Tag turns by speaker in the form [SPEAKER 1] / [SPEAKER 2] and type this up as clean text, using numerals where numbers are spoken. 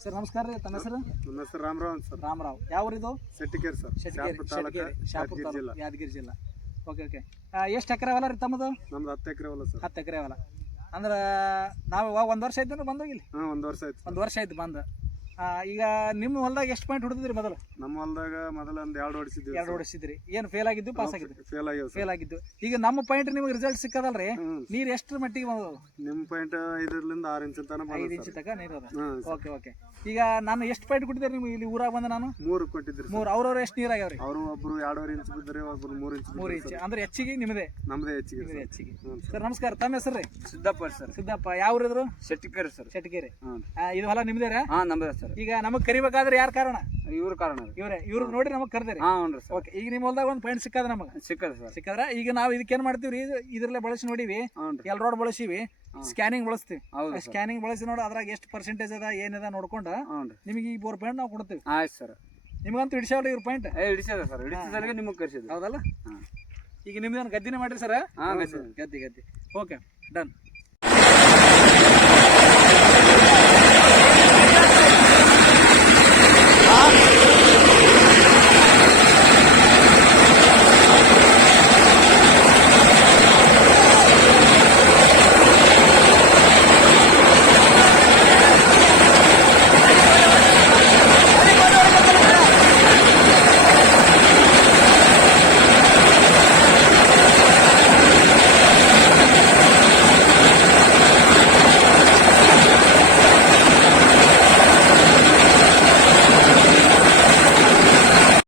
[SPEAKER 1] Sir ನಮಸ್ಕಾರ ರೀ, ತಮ್ಮ ಹೆಸರು?
[SPEAKER 2] ನನ್ನ ಹೆಸರು ರಾಮರಾವ್ ಅಂತ ಸರ್.
[SPEAKER 1] ರಾಮರಾವ್. ಯಾವ ಊರಿದು?
[SPEAKER 2] ಶೆಟ್ಟಿಕೇರಿ ಸರ್. ಶಾಪುರ ತಾಲೂಕು, ಯಾದಗಿರಿ ಜಿಲ್ಲಾ.
[SPEAKER 1] ಯಾದಗಿರಿ ಜಿಲ್ಲಾ. ಓಕೆ. ಎಷ್ಟು ಎಕರೆ ಹೊಲ ರೀ ತಮ್ಮದು?
[SPEAKER 2] ನಮ್ದು 10 ಎಕರೆ ಹೊಲ ಸರ್.
[SPEAKER 1] 10 ಎಕರೆ ಹೊಲ ಅಂದ್ರೆ ನಾವು ಒಂದು ವರ್ಷ ಆಯ್ತು ಬಂದೋಗಿಲ್ಲ?
[SPEAKER 2] ಹಾಂ, 1 ವರ್ಷ ಆಯ್ತು.
[SPEAKER 1] 1 ವರ್ಷ ಆಯ್ತು ಬಂದು. ಈಗ ನಿಮ್ಮ ಹೊಲದಾಗ ಎಷ್ಟು ಪಾಯಿಂಟ್ ಹೊಡೆದಿದ್ರಿ ಮೊದಲು?
[SPEAKER 2] ನಮ್ಮ ಹೊಲದಾಗ ಮೊದಲು ಒಂದು 2 ಹೊಡಿಸಿದ್ವಿ.
[SPEAKER 1] 2 ಹೊಡಿಸಿದ್ರಿ. ಏನು ಫೇಲ್ ಆಗಿದ್ದು ಪಾಸ್ ಆಗಿದ್ದು?
[SPEAKER 2] ಫೇಲ್
[SPEAKER 1] ಆಗಿದ್ದು. ಈಗ ನಮ್ಮ ಪಾಯಿಂಟ್ ನಿಮಗೆ ರಿಸಲ್ಟ್ ಸಿಕ್ಕದಲ್ರಿ, ನೀರು ಎಷ್ಟು ಮಟ್ಟಿಗೆ ಬಂದವು?
[SPEAKER 2] ನಿಮ್ಮ ಪಾಯಿಂಟ್ 5ರಿಂದ 6 ಇಂಚ್ ತನಕ ಬಂದಿದೆ.
[SPEAKER 1] 5 ಇಂಚ್ ತನಕ ನೀರು ಅದ. ಓಕೆ. ಈಗ ನಾನು ಎಷ್ಟು ಪಾಯಿಂಟ್ ಕೊಟ್ಟಿದ್ದೆ ನಿಮ್ಗೆ ಇಲ್ಲಿ ಊರಾಗ ಬಂದ? ನಾನು
[SPEAKER 2] 3 ಕೊಟ್ಟಿದ್ರಿ.
[SPEAKER 1] 3. ಅವ್ರವ್ರು ಎಷ್ಟು ನೀರು ಆಗ್ಯಾವ್ರಿ?
[SPEAKER 2] ಅವರು ಒಬ್ರು 2.5 ಇಂಚ್ ಬಿದ್ದರೆ, ಒಬ್ರು 3 ಇಂಚ್.
[SPEAKER 1] 3 ಇಂಚ್ ಅಂದ್ರೆ ಹೆಚ್ಚಿಗೆ ನಿಮ್ಮದೇ?
[SPEAKER 2] ನಮ್ದೇ ಹೆಚ್ಚಿಗೆ.
[SPEAKER 1] ಸರ್ ನಮಸ್ಕಾರ, ತಮ್ಮ ಹೆಸರು ರೀ?
[SPEAKER 3] ಸಿದ್ದಪ್ಪ ಸರ್.
[SPEAKER 1] ಸಿದ್ದಪ್ಪ. ಯಾವ ಊರಿದ್ರು?
[SPEAKER 3] ಶೆಟ್ಟಿಕೇರಿ ಸರ್.
[SPEAKER 1] ಶೆಟ್ಟಿಕೇರಿ. ಇದು ಹೊಲ ನಿಮ್ದೇರಾ?
[SPEAKER 3] ಹಾ, ನಮ್ದೇ ಸರ್.
[SPEAKER 1] ಈಗ ನಮಗ್ ಕರಿಬೇಕಾದ್ರೆ ಯಾರ ಕಾರಣ?
[SPEAKER 3] ಇವ್ರ ಕಾರಣ.
[SPEAKER 1] ಇವ್ರು ನೋಡಿ ನಮಗ್ ಕರ್ದೇರಿ.
[SPEAKER 3] ಹಾ, ಹ್ಞೂ ಸರ್.
[SPEAKER 1] ಓಕೆ. ಈಗ ನಿಮ್ಮ ಹೊಲದಾಗ ಒಂದು ಪಾಯಿಂಟ್ ಸಿಕ್ಕದ ನಮಗ? ಸಿಕ್ಕದ್ರ ಈಗ ನಾವು ಇದಕ್ಕೆ ಏನ್ ಮಾಡ್ತೀವಿ, ಇದ್ರಲ್ಲೇ ಬಳಸಿ ನೋಡಿವಿ, ಎಲ್ ಬಳಸಿವಿ, ಸ್ಕ್ಯಾನಿಂಗ್ ಬಳಸ್ತೀವಿ. ಸ್ಕ್ಯಾನಿಂಗ್ ಬಳಸಿ ನೋಡಿ ಅದ್ರಾಗ ಎಷ್ಟು ಪರ್ಸೆಂಟೇಜ್ ಅದ ಏನದ ನೋಡ್ಕೊಂಡು ನಿಮಗೆ ಈ 4 ಪಾಯಿಂಟ್ ನಾವು ಕೊಡ್ತೀವಿ.
[SPEAKER 3] ಆಯ್ತು ಸರ್.
[SPEAKER 1] ನಿಮ್ಗಂತೂ ಹಿಡಿಸಾವ್ರಿ ಇವ್ರ ಪಾಯಿಂಟ್?
[SPEAKER 3] ಹಿಡಿಸದ ಸರ್. ಹಿಡಿಸಿದಾಗ ನಿಮಗೆ ಕರ್ಸಿದ್ವಿ.
[SPEAKER 1] ಹೌದಲ್ಲ? ಈಗ ನಿಮ್ದೇನು ಗದ್ದಿನೇ ಮಾಡ್ರಿ ಸರ್?
[SPEAKER 3] ಹಾಂ,
[SPEAKER 1] ಗದ್ದಿ. Okay, done.